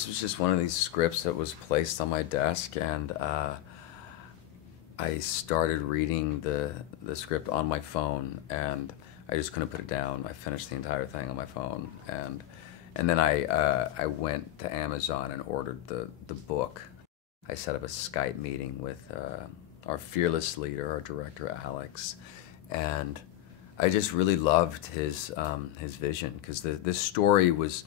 This was just one of these scripts that was placed on my desk, and I started reading the script on my phone, and I just couldn't put it down. I finished the entire thing on my phone, and then I went to Amazon and ordered the book. I set up a Skype meeting with our fearless leader, our director, Alex, and I just really loved his vision, because this story was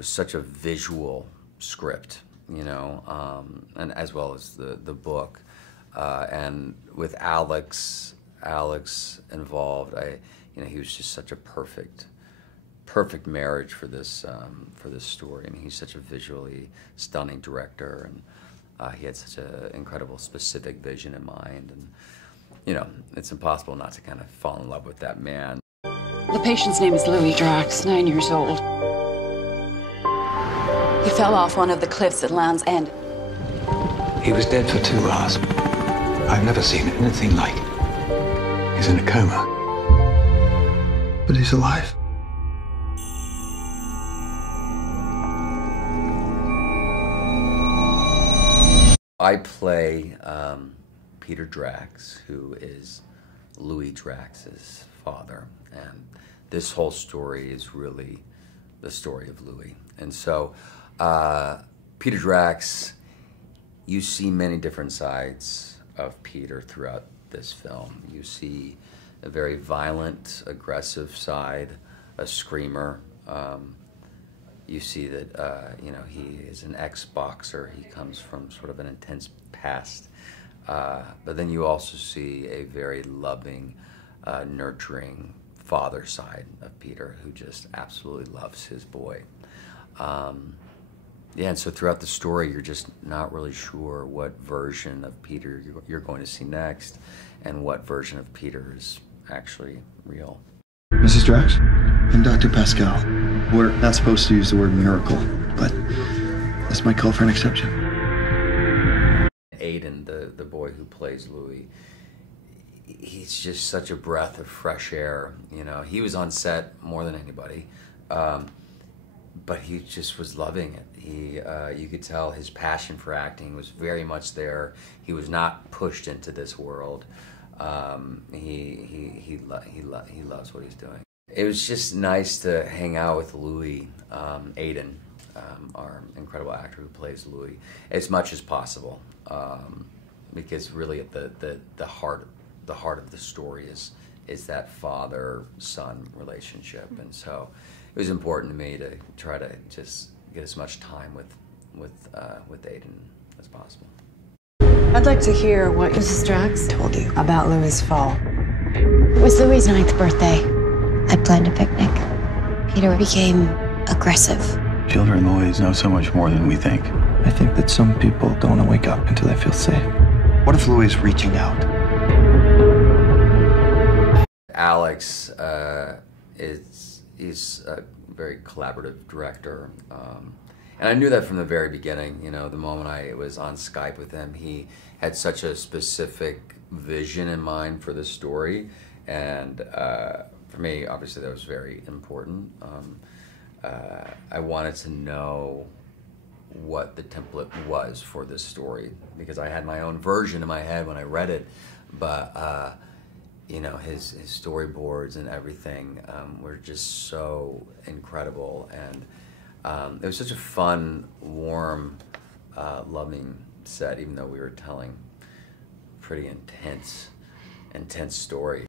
such a visual script, you know, and as well as the book, and with Alex involved, he was just such a perfect marriage for this story. I mean, he's such a visually stunning director, and he had such an incredible specific vision in mind, and you know, it's impossible not to kind of fall in love with that man. The patient's name is Louis DRAX, 9 years old. He fell off one of the cliffs at Land's End. He was dead for 2 hours. I've never seen anything like it. He's in a coma. But he's alive. I play Peter DRAX, who is Louis DRAX's father, and this whole story is really the story of Louis. And so, Peter DRAX, you see many different sides of Peter throughout this film. You see a very violent, aggressive side, a screamer. You see that, you know, he is an ex-boxer. He comes from sort of an intense past. But then you also see a very loving, nurturing father side of Peter, who just absolutely loves his boy. Yeah, and so throughout the story, you're just not really sure what version of Peter you're going to see next, and what version of Peter is actually real. Mrs. Drax and Dr. Pascal, we're not supposed to use the word miracle, but this might call for an exception. Aiden, the boy who plays Louis, he's just such a breath of fresh air. You know, he was on set more than anybody, but he just was loving it. You could tell his passion for acting was very much there. He was not pushed into this world. He loves what he's doing. It was just nice to hang out with Louis, Aiden, our incredible actor who plays Louis, as much as possible, because really at the heart of the story is that father-son relationship, and so it was important to me to try to just get as much time with Aiden as possible. I'd like to hear what Mrs. Drax told you about Louis' fall. It was Louis' 9th birthday. I planned a picnic. Peter became aggressive. Children always know so much more than we think. I think that some people don't want to wake up until they feel safe. What if Louis is reaching out? Alex is a very collaborative director, and I knew that from the very beginning. You know, the moment I was on Skype with him, he had such a specific vision in mind for this story, and for me, obviously, that was very important. I wanted to know what the template was for this story, because I had my own version in my head when I read it, but you know, his storyboards and everything were just so incredible, and it was such a fun, warm, loving set, even though we were telling pretty intense story.